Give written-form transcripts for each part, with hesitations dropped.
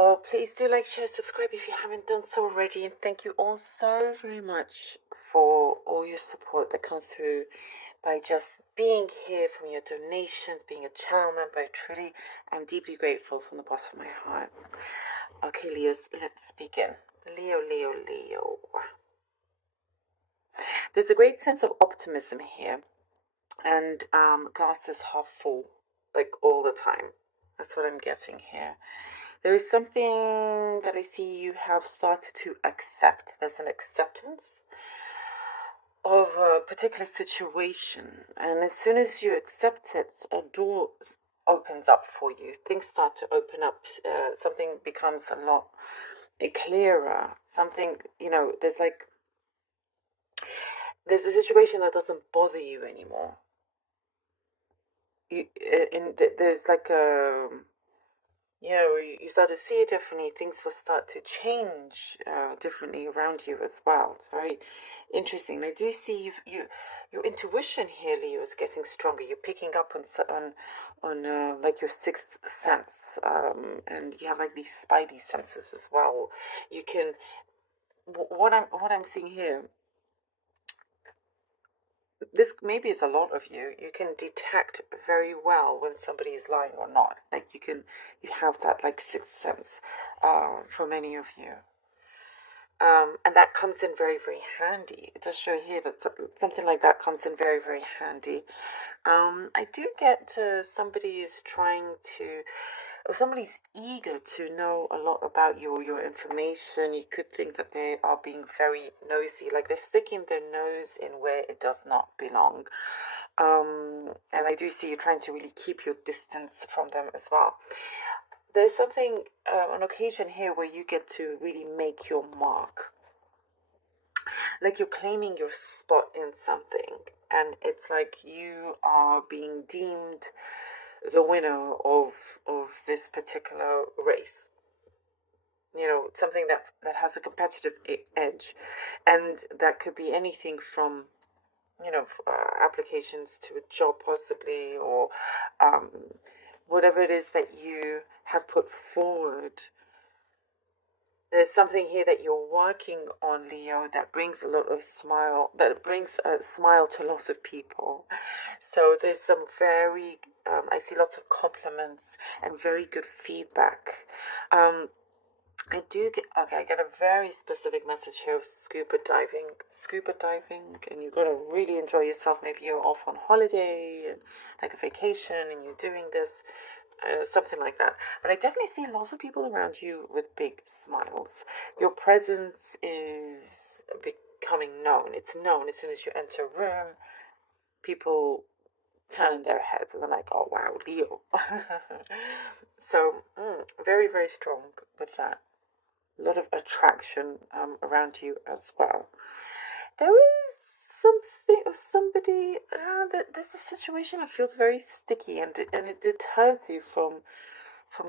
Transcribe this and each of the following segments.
Oh, please do like, share, subscribe if you haven't done so already. And thank you all so very much for all your support that comes through by just being here, from your donations, being a channel member. I truly am deeply grateful from the bottom of my heart. Okay, Leos, let's begin. Leo, Leo, Leo. There's a great sense of optimism here, and glass is half full, like all the time. That's what I'm getting here. There is something that I see you have started to accept. There's an acceptance of a particular situation, and as soon as you accept it, a door opens up for you. Things start to open up. Something becomes a lot clearer. Something, there's a situation that doesn't bother you anymore. There's like a you start to see it differently. Things will start to change differently around you as well. It's very interesting. I do see your intuition here, Leo, is getting stronger. You're picking up on like your sixth sense, and you have like these spidey senses as well. You can what I'm seeing here, this maybe is a lot of you. You can detect very well when somebody is lying or not. Like you have that like sixth sense for many of you. And that comes in very, very handy. It does show here that something like that comes in very, very handy. I do get somebody is trying to, or somebody's eager to know a lot about you or your information. You could think that they are being very nosy, like they're sticking their nose in where it does not belong. And I do see you trying to really keep your distance from them as well. There's something on occasion here where you get to really make your mark, like you're claiming your spot in something, and it's like you are being deemed the winner of this particular race. Something that has a competitive edge, and that could be anything from applications to a job possibly, or um, whatever it is that you have put forward. There's something here that you're working on, Leo, that brings a lot of smile, that brings a smile to lots of people. So there's some very, I see lots of compliments and very good feedback. Um, I get a very specific message here of scuba diving, and you've got to really enjoy yourself. Maybe you're off on holiday, and like a vacation, and you're doing this, something like that. But I definitely see lots of people around you with big smiles. Your presence is becoming known. It's known as soon as you enter a room. People turn their heads and they're like, "Oh wow, Leo." So very, very strong with that. A lot of attraction around you as well. There is something of somebody that there's a situation that feels very sticky, and it deters you from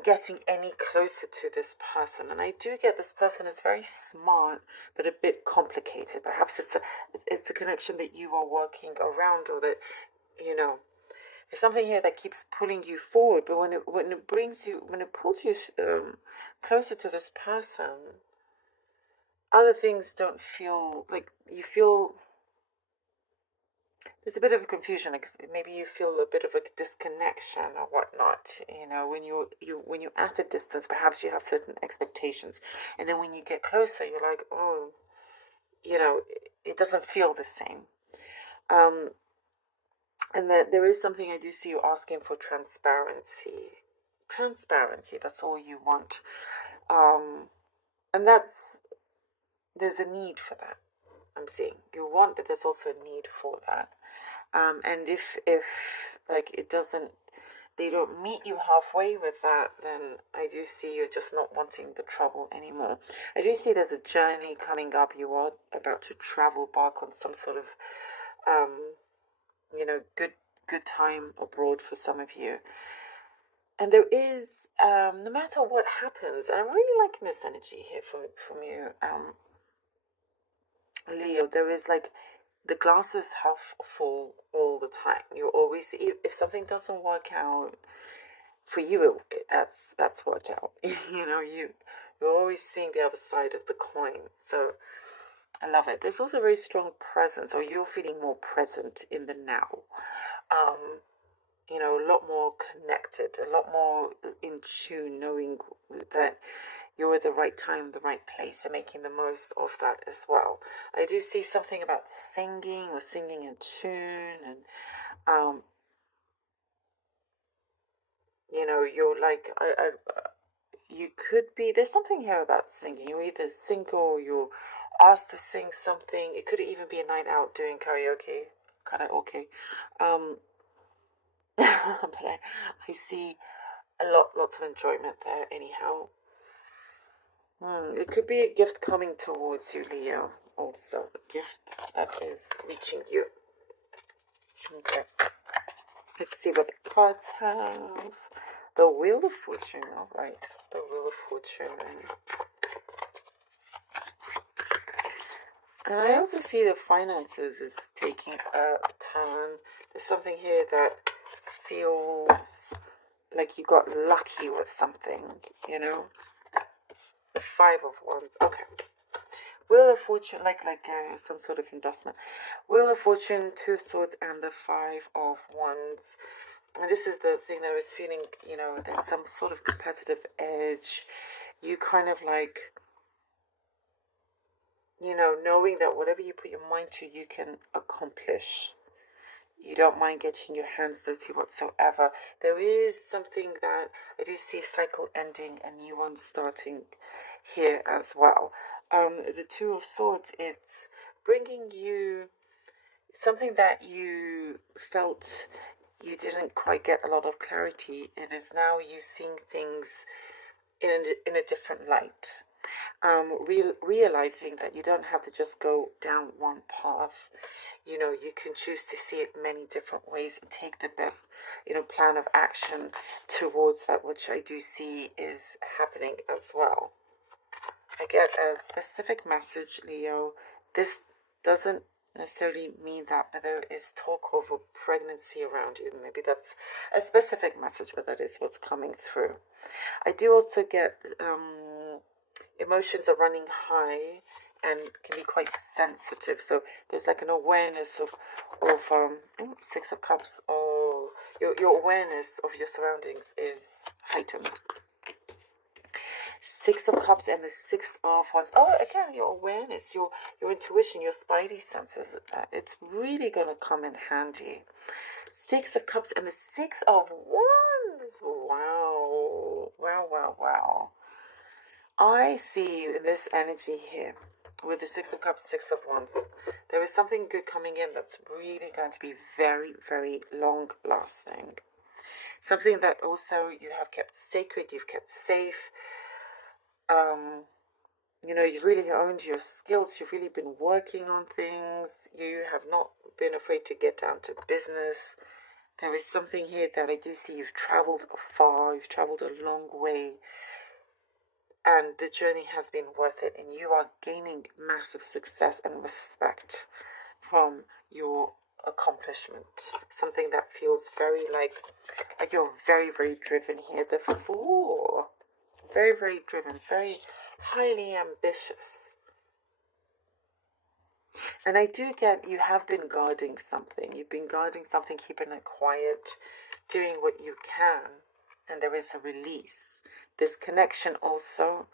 getting any closer to this person. And I do get this person is very smart but a bit complicated. Perhaps it's a connection that you are working around, or that you know there's something here that keeps pulling you forward. But when it pulls you closer to this person, other things don't feel like you feel. There's a bit of a confusion, like maybe you feel a bit of a disconnection or whatnot. When you're at a distance, perhaps you have certain expectations, and then when you get closer, you're like, oh, it doesn't feel the same. Um, and that there is something I do see you asking for transparency. Transparency. That's all you want. And there's a need for that. I'm seeing you want, but there's also a need for that. And if like it doesn't, they don't meet you halfway with that, then I do see you're just not wanting the trouble anymore. I do see there's a journey coming up. You are about to travel back on some sort of good time abroad for some of you. And there is no matter what happens, and I'm really liking this energy here from you, Leo. There is like the glass is half full all the time. You always, if something doesn't work out, for you, that's worked out. You're always seeing the other side of the coin. So I love it. There's also a very strong presence, or you're feeling more present in the now. Um, a lot more connected, a lot more in tune, knowing that you're at the right time, the right place, and making the most of that as well. I do see something about singing or singing in tune, and um, you're like, you could be. There's something here about singing. You either sing or you're asked to sing something. It could even be a night out doing karaoke. Um, but I see lots of enjoyment there. Anyhow, it could be a gift coming towards you, Leo. Also, a gift that is reaching you. Okay. Let's see what the cards have. The Wheel of Fortune. All right. The Wheel of Fortune. And I also see the finances is taking a turn. There's something here that feels like you got lucky with something, The Five of Wands. Okay. Wheel of Fortune, like some sort of investment. Wheel of Fortune, Two of Swords, and the Five of Wands. And this is the thing that I was feeling, there's some sort of competitive edge. You kind of like, knowing that whatever you put your mind to, you can accomplish. You don't mind getting your hands dirty whatsoever. There is something that I do see a cycle ending, a new one starting here as well. The Two of Swords, it's bringing you something that you felt you didn't quite get a lot of clarity. It is now you seeing things in a different light. Realizing that you don't have to just go down one path. You can choose to see it many different ways and take the best, plan of action towards that, which I do see is happening as well. I get a specific message, Leo. This doesn't necessarily mean that, but there is talk of a pregnancy around you. Maybe that's a specific message, but that is what's coming through. I do also get emotions are running high and can be quite sensitive. So there's like an awareness of Six of Cups, or your awareness of your surroundings is heightened. Six of Cups and the Six of Wands. Oh, again, your awareness, your intuition, your spidey senses. It's really going to come in handy. Six of Cups and the Six of Wands. Wow. Wow, wow, wow. I see this energy here with the Six of Cups, Six of Wands. There is something good coming in that's really going to be very, very long lasting. Something that also you have kept sacred, you've kept safe. You've really owned your skills. You've really been working on things. You have not been afraid to get down to business. There is something here that I do see. You've traveled far. You've traveled a long way. And the journey has been worth it. And you are gaining massive success and respect from your accomplishment. Something that feels very like you're very, very driven here. The Fool. Very, very driven. Very highly ambitious. And I do get you have been guarding something. You've been guarding something, keeping it quiet, doing what you can, and there is a release. This connection also,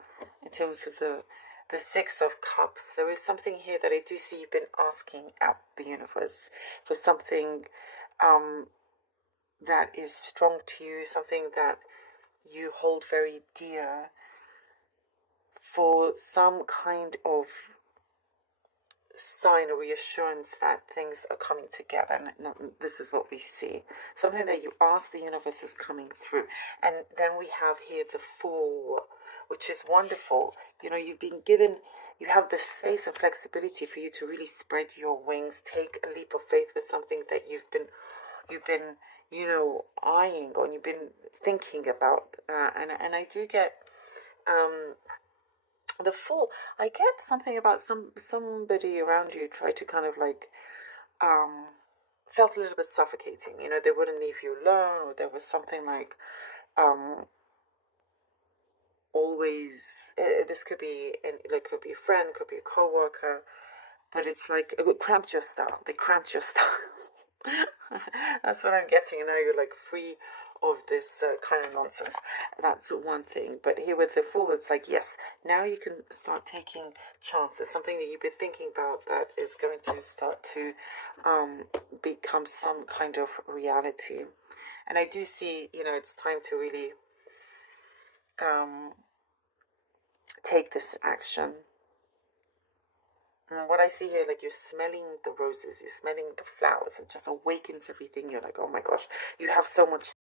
in terms of the Six of Cups, there is something here that I do see you've been asking out the universe for something that is strong to you, something that you hold very dear, for some kind of sign or reassurance that things are coming together. And this is what we see. Something that you ask the universe is coming through. And then we have here the Fool, which is wonderful. You've been given, you have the space and flexibility for you to really spread your wings, take a leap of faith with something that you've been eyeing on, you've been thinking about. And I do get the Fool. I get something about somebody around you try to kind of like felt a little bit suffocating. They wouldn't leave you alone, or there was something like always, this could be, and like, could be a friend, could be a co-worker, but it's like it cramped your style. They cramped your style. That's what I'm getting. And now you're like free of this kind of nonsense. That's one thing. But here with the Fool, it's like, yes, now you can start taking chances. Something that you've been thinking about that is going to start to become some kind of reality. And I do see, it's time to really take this action. And what I see here, like, you're smelling the roses, you're smelling the flowers, it just awakens everything. You're like, oh my gosh, you have so much